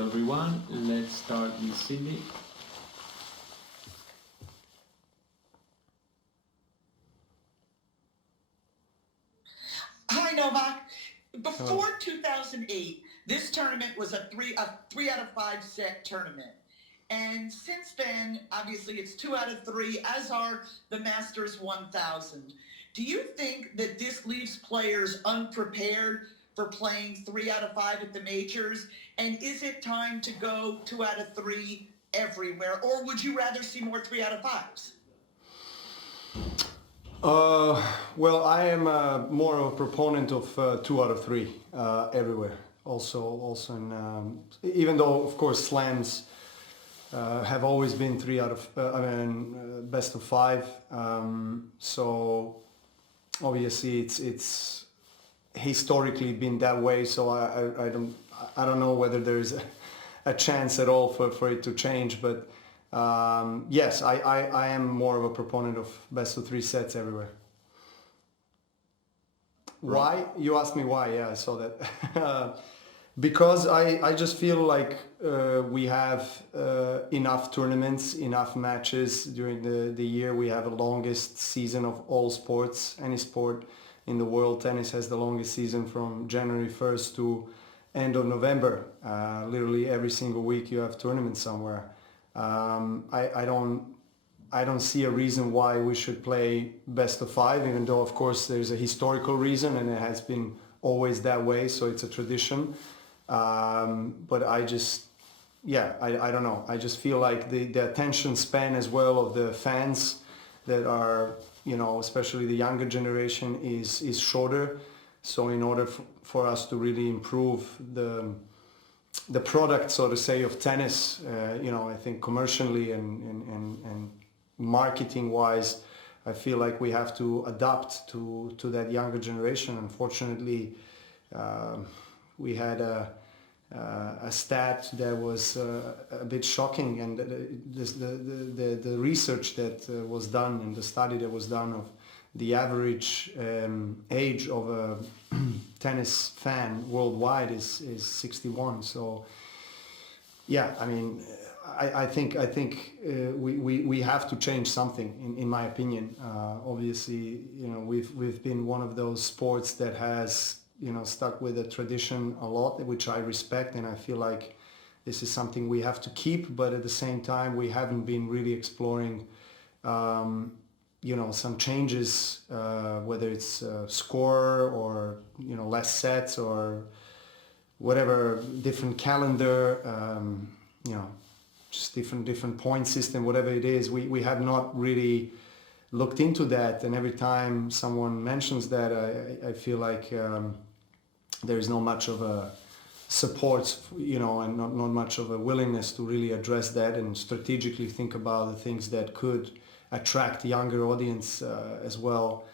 Hello everyone, let's start with Sydney. Hi Novak. Before 2008, this tournament was a three out of five set tournament. And since then, obviously it's 2 out of 3, as are the Masters 1000. Do you think that this leaves players unprepared for playing 3 out of 5 at the majors? And is it time to go 2 out of 3 everywhere? Or would you rather see more 3 out of 5s? Well, I am more of a proponent of 2 out of 3 everywhere. Also in, even though of course slams have always been 3 out of, best of 5. So obviously it's historically been that way. So I don't know whether there is a chance at all for it to change, but. Yes, I am more of a proponent of best of 3 sets everywhere. Why? You asked me why, yeah, I saw that. Because I just feel like we have enough tournaments, enough matches during the year. We have the longest season of all sports, any sport in the world. Tennis has the longest season from January 1st to end of November. Literally every single week you have tournaments somewhere. I don't see a reason why we should play best of 5, even though of course there's a historical reason and it has been always that way, so it's a tradition. But I just, yeah, I don't know. I just feel like the attention span as well of the fans that are, you know, especially the younger generation is shorter. So in order for us to really improve the product, so to say, of tennis, you know, I think commercially and marketing wise, I feel like we have to adapt to that younger generation. Unfortunately, we had a stat that was a bit shocking, and the research that was done and the study that was done of the average age of a tennis fan worldwide is 61. So yeah, I mean, I think we have to change something in my opinion. Obviously, you know, we've been one of those sports that has, you know, stuck with a tradition a lot, which I respect, and I feel like this is something we have to keep, but at the same time we haven't been really exploring you know, some changes, whether it's score or, you know, less sets or whatever, different calendar, you know, just different point system, whatever it is. We have not really looked into that, and every time someone mentions that, I feel like there is not much of a support, you know, and not much of a willingness to really address that and strategically think about the things that could attract younger audience as well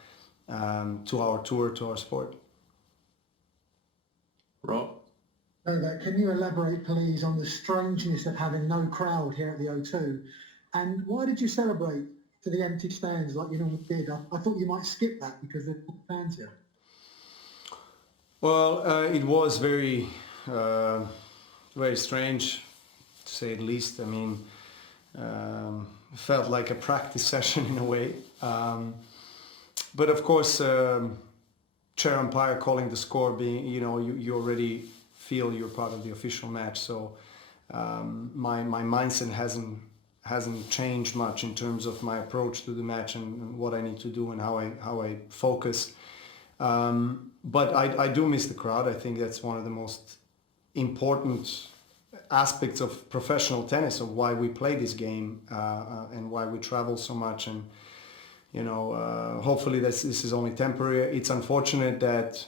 to our tour, to our sport. Rob? Novak, can you elaborate please on the strangeness of having no crowd here at the O2? And why did you celebrate to the empty stands like you normally did? I thought you might skip that because there's fans here. Well, it was very strange, to say the least. I mean, felt like a practice session in a way. But of course, chair umpire calling the score, being, you know, you already feel you're part of the official match. So my mindset hasn't changed much in terms of my approach to the match and what I need to do and how I focus. But I do miss the crowd. I think that's one of the most important aspects of professional tennis, of why we play this game and why we travel so much. And you know, hopefully this is only temporary. It's unfortunate that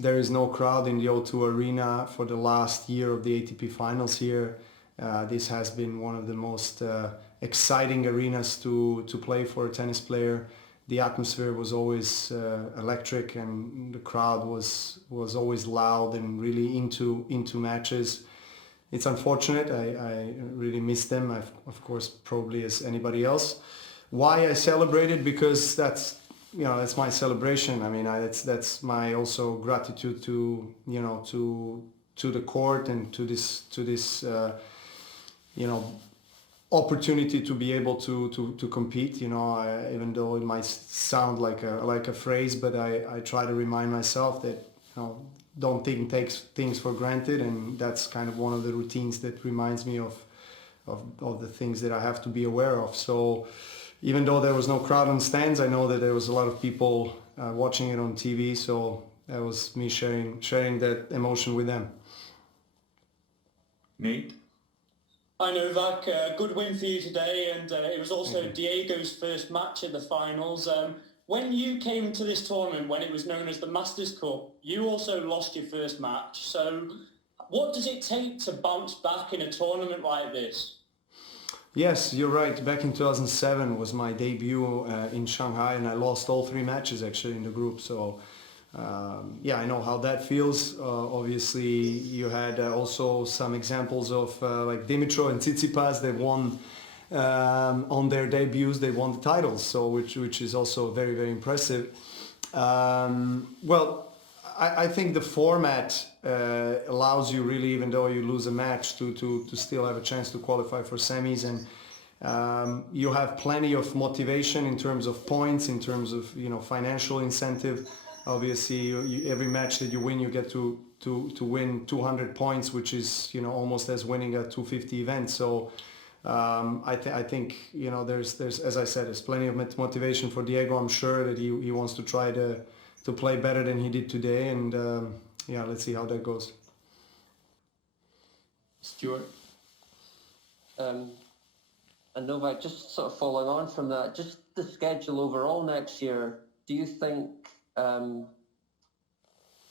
there is no crowd in the O2 Arena for the last year of the ATP Finals here. This has been one of the most exciting arenas to play for a tennis player. The atmosphere was always electric, and the crowd was always loud and really into matches. It's unfortunate. I really miss them. Of course, probably as anybody else. Why I celebrated? Because that's, you know, that's my celebration. I mean, that's my also gratitude to, you know, to to the court and to this opportunity to be able to compete. Even though it might sound like a phrase, but I try to remind myself that don't take things for granted, and that's kind of one of the routines that reminds me of the things that I have to be aware of. So even though there was no crowd on stands, I know that there was a lot of people watching it on TV, so that was me sharing that emotion with them. Nate? Hi Novak, good win for you today, and it was also Diego's first match at the finals. When you came to this tournament, when it was known as the Masters Cup, you also lost your first match. So what does it take to bounce back in a tournament like this? Yes, you're right. Back in 2007 was my debut in Shanghai, and I lost all 3 matches actually in the group. So I know how that feels. Obviously, you had also some examples of like Dimitrov and Tsitsipas that won on their debuts. They won the titles, so which is also very, very impressive. I think the format allows you really, even though you lose a match, to still have a chance to qualify for semis, and you have plenty of motivation in terms of points, in terms of financial incentive. Obviously, every match that you win, you get to win 200 points, which is almost as winning a 250 event. So I think there's as I said, there's plenty of motivation for Diego. I'm sure that he wants to try to play better than he did today, and let's see how that goes. Stuart? And Novak, just sort of following on from that, just the schedule overall next year, do you think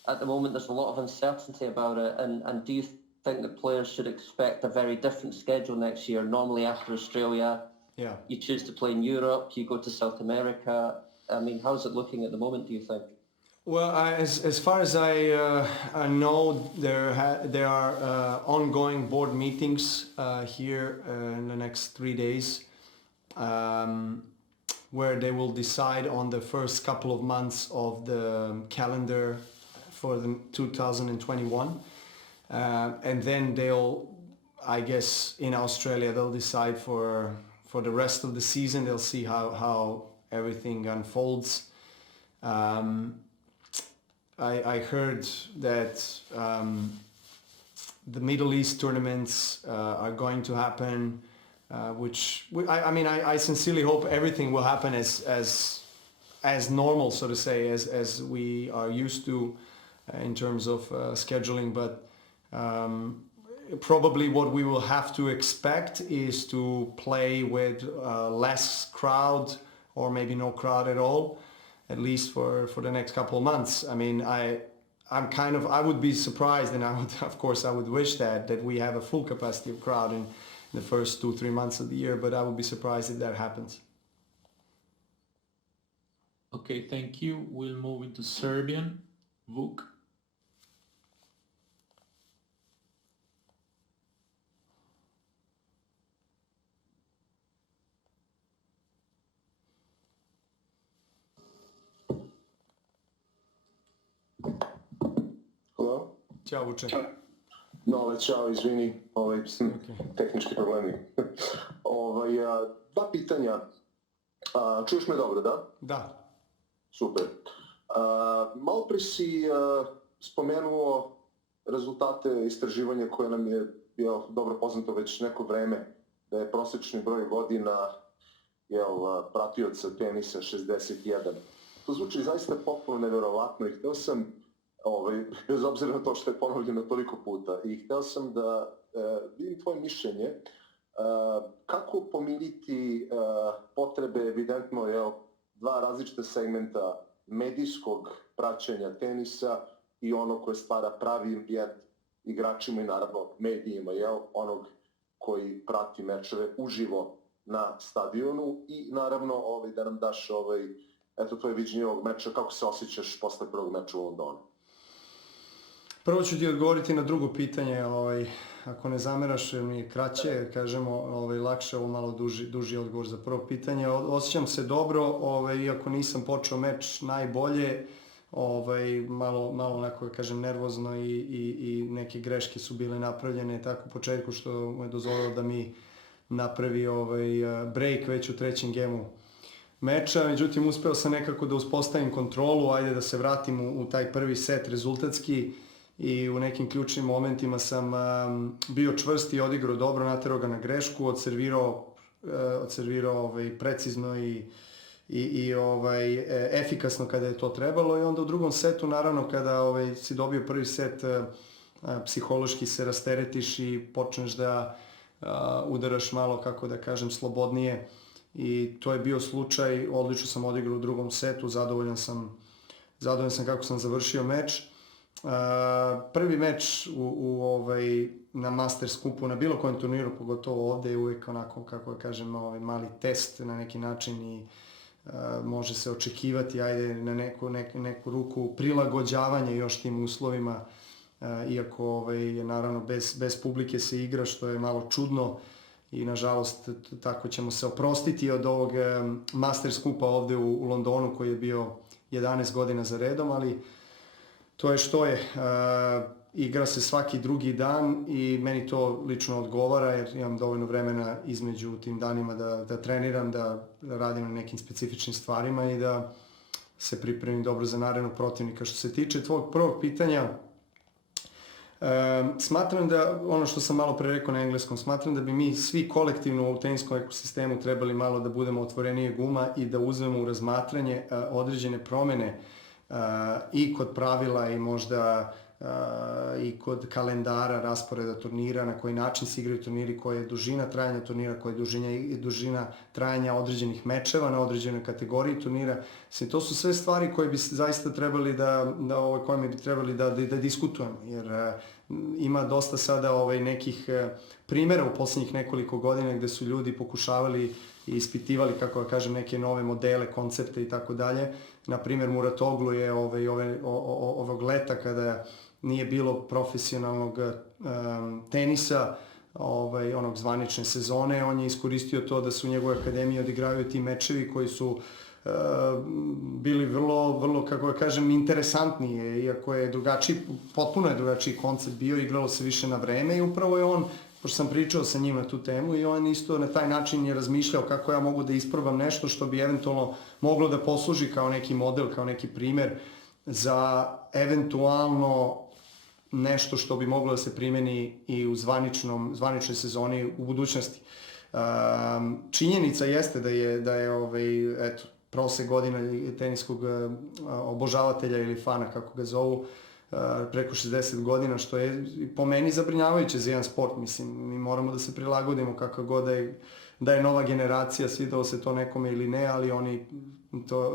at the moment there's a lot of uncertainty about it, and do you think that players should expect a very different schedule next year? Normally after Australia, you choose to play in Europe, you go to South America. I mean, how's it looking at the moment, do you think? Well, as far as I know, there are ongoing board meetings here in the next 3 days, where they will decide on the first couple of months of the calendar for the 2021, and then I guess in Australia they'll decide for the rest of the season. They'll see how everything unfolds. I heard that the Middle East tournaments are going to happen, I sincerely hope everything will happen as normal, so to say, as we are used to in terms of scheduling. But probably what we will have to expect is to play with less crowd, or maybe no crowd at all, at least for the next couple of months. I mean, I would be surprised, and I would wish that we have a full capacity of crowd in the first 2-3 months of the year, but I would be surprised if that happens. Okay, thank you. We'll move into Serbian. Vuk? Hello? Ćao, Vuče. Nole, čao, izvini, tehnički problemi. Dva pitanja. Čuješ me dobro, da? Da. Super. Malo prije si spomenuo rezultate istraživanja koje nam je bio dobro poznato već neko vreme, da je prosječni broj godina pratioca tenisa 61. To zvuči zaista potpuno neverovatno i htio sam, bez obzira na to što je ponovljeno toliko puta, i htio sam da vidim tvoje mišljenje kako pomiriti potrebe, evidentno, dva različita segmenta medijskog praćenja tenisa i ono koje stvara pravi ambijent igračima i naravno medijima, onog koji prati mečeve uživo na stadionu, i naravno da nam daš tvoje viđenje ovog meča, kako se osjećaš posle prvog meča u Londonu. Prvo ću ti odgovoriti na drugo pitanje, ako ne zameraš, jer mi je kraće, kažemo, lakše, ovo malo duži odgovor za prvo pitanje. Osjećam se dobro, iako nisam počeo meč najbolje, malo onako da kažem nervozno i neke greške su bile napravljene tako u početku što mu je dozvolilo da mi napravi break već u trećem gemu meča. Međutim, uspeo sam nekako da uspostavim kontrolu, ajde da se vratim u taj prvi set rezultatski i u nekim ključnim momentima sam bio čvrst i odigrao dobro, naterao ga na grešku, odservirao precizno i efikasno kada je to trebalo i onda u drugom setu naravno kada si dobio prvi set psihološki se rasteretiš i počneš da udaraš malo, kako da kažem, slobodnije i to je bio slučaj. Odlično sam odigrao u drugom setu, zadovoljan sam kako sam završio meč. Prvi meč na Masters kupu, na bilo kojem turniru, pogotovo ovde, je uvijek onako, kako da kažem, mali test na neki način i može se očekivati, ajde, na neku ruku prilagođavanje još tim uslovima, iako je naravno bez publike se igra, što je malo čudno i nažalost tako ćemo se oprostiti od ovog Masters kupa ovde u Londonu koji je bio 11 godina za redom, ali to je što je. Igra se svaki drugi dan i meni to lično odgovara jer imam dovoljno vremena između tim danima da treniram, da radim na nekim specifičnim stvarima i da se pripremim dobro za narednog protivnika. Što se tiče tvojeg prvog pitanja, smatram da, ono što sam malo pre rekao na engleskom, smatram da bi mi svi kolektivno u teniskom ekosistemu trebali malo da budemo otvorenijeg uma i da uzmemo u razmatranje određene promene i kod pravila i možda i kod kalendara, rasporeda turnira, na koji način se igraju turniri, koja je dužina trajanja turnira, koja je dužina trajanja određenih mečeva na određenoj kategoriji turnira. To su sve stvari koje bi zaista trebali kojima bi trebali da diskutujemo, jer ima dosta sada nekih primjera u posljednjih nekoliko godina gde su ljudi pokušavali i ispitivali, kako da kažem, neke nove modele, koncepte i tako dalje. Naprimjer, Muratoglu je ovog leta, kada nije bilo profesionalnog tenisa, onog zvanične sezone, on je iskoristio to da su u njegove akademije odigravaju ti mečevi koji su bili vrlo, kako da kažem, interesantni, iako je drugačiji, potpuno je drugačiji koncept bio, igralo se više na vreme i upravo je on, pošto sam pričao sa njim na tu temu, i on isto na taj način je razmišljao kako ja mogu da isprobam nešto što bi eventualno moglo da posluži kao neki model, kao neki primer za eventualno nešto što bi moglo da se primeni i u zvaničnoj sezoni u budućnosti. Činjenica jeste da je eto, prosek godina teniskog obožavatelja ili fana, kako ga zovu, preko 60 godina, što je po meni zabrinjavajuće za jedan sport. Mislim, mi moramo da se prilagodimo kako god da je nova generacija, svidelo se to nekome ili ne, ali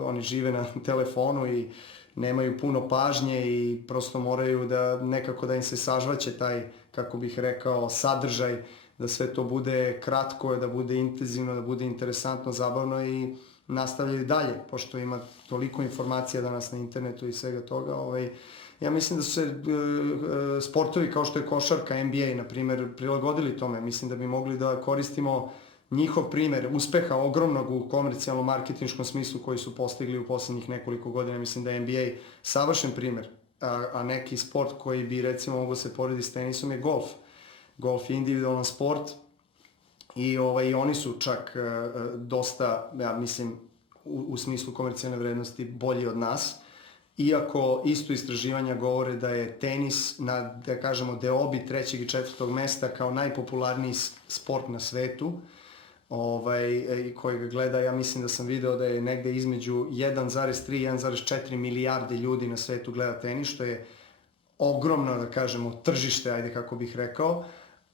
oni žive na telefonu i nemaju puno pažnje i prosto moraju nekako da im se sažvaće taj, kako bih rekao, sadržaj, da sve to bude kratko, da bude intenzivno, da bude interesantno, zabavno i nastavljaju dalje, pošto ima toliko informacija danas na internetu i svega toga. Ja mislim da su se sportovi kao što je košarka, NBA, na primjer, prilagodili tome. Mislim da bi mogli da koristimo njihov primjer uspeha ogromnog u komercijalnom marketinškom smislu koji su postigli u posljednjih nekoliko godina. Mislim da je NBA savršen primjer, a neki sport koji bi recimo mogao se porediti s tenisom je golf. Golf je individualan sport i oni su čak dosta, ja mislim, u smislu komercijalne vrednosti bolji od nas. Iako isto istraživanja govore da je tenis na, da kažemo, deobi 3. i 4. mesta kao najpopularniji sport na svetu, koji ga gleda, ja mislim da sam video da je negde između 1,3 i 1,4 milijarde ljudi na svetu gleda tenis, što je ogromno, da kažemo, tržište, ajde kako bih rekao,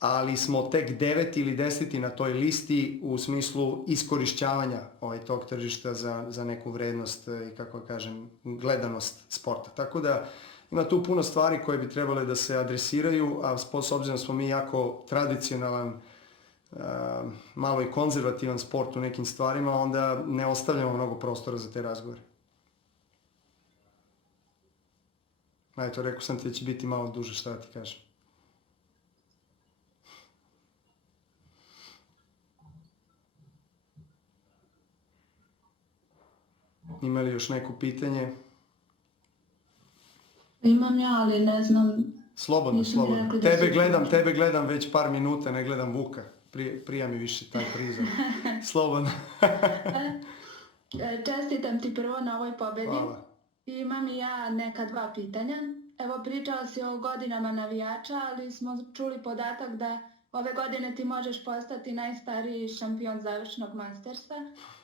ali smo tek 9. ili 10. na toj listi u smislu iskorišćavanja tog tržišta za neku vrednost i, kako kažem, gledanost sporta. Tako da ima tu puno stvari koje bi trebale da se adresiraju, a s obzirom da smo mi jako tradicionalan, malo i konzervativan sport u nekim stvarima, onda ne ostavljamo mnogo prostora za te razgovore. Eto, rekao sam ti da će biti malo duže, šta da ti kažem. Ima li još neko pitanje? Imam ja, ali ne znam. Slobodno, Nisam mi slobodno. rekli da Tebe gledam već par minuta, ne gledam Vuka. Prija mi više taj prizor. Slobodno. Čestitam ti prvo na ovoj pobedi. Hvala. Imam i ja neka dva pitanja. Evo, pričala si o godinama navijača, ali smo čuli podatak da ove godine ti možeš postati najstariji šampion završnog Mastersa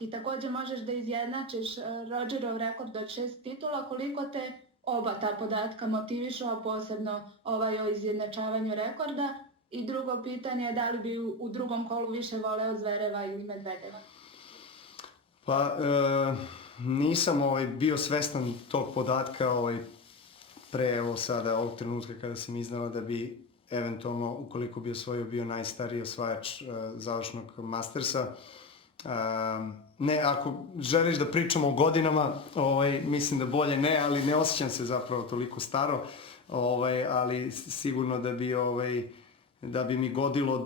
i također možeš da izjednačiš Rodgerov rekord od 6 titula. Koliko te oba ta podatka motivišu, a posebno ovaj o izjednačavanju rekorda? I drugo pitanje je da li bi u drugom kolu više voleo Zvereva ili Medvedeva? Pa nisam bio svestan tog podatka pre evo sada ovog trenutka kada sam iznala da bi eventualno, ukoliko bi osvojio, bio najstariji osvajač završnog Mastersa. Ne, ako želiš da pričamo o godinama, mislim da bolje ne, ali ne osjećam se zapravo toliko staro, ali sigurno da bi mi godilo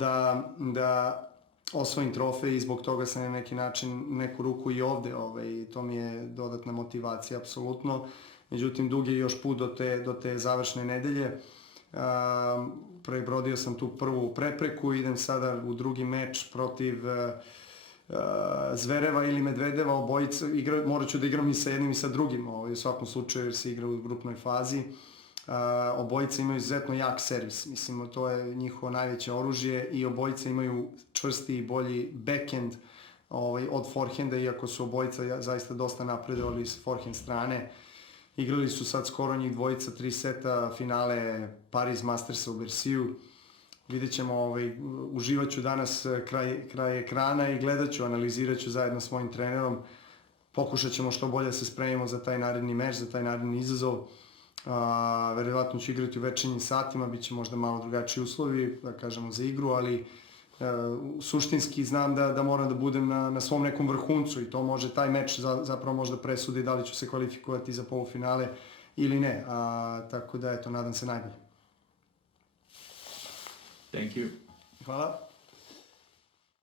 da osvojim trofej i zbog toga sam na neki način neku ruku i ovde, to mi je dodatna motivacija apsolutno. Međutim, dug je još put do te završne nedelje. Prebrodio sam tu prvu prepreku, idem sada u drugi meč protiv Zvereva ili Medvedeva, obojica, morat ću da igram i sa jednim i sa drugim, u svakom slučaju jer se igra u grupnoj fazi. Obojica imaju izuzetno jak servis, mislim to je njihovo najveće oružje i obojica imaju čvrsti i bolji backhand od forehanda, iako su obojica zaista dosta napredovali s forehand strane. Igrali su sad skoro njih dvojica 3 seta finale Paris Mastersa u Berciju. Vidjet ćemo, uživat ću danas kraj ekrana i gledat ću, analizirat ću zajedno s mojim trenerom. Pokušat ćemo što bolje da se spremimo za taj naredni meč, za taj naredni izazov. Verovatno ću igrati u večernjim satima, bit će možda malo drugačiji uslovi, da kažemo, za igru, ali suštinski znam da moram da budem na svom nekom vrhuncu i to može, taj meč zapravo možda presudi da li ću se kvalifikovati za polufinale ili ne. Tako da, eto, nadam se najbolje. Thank you. Hvala.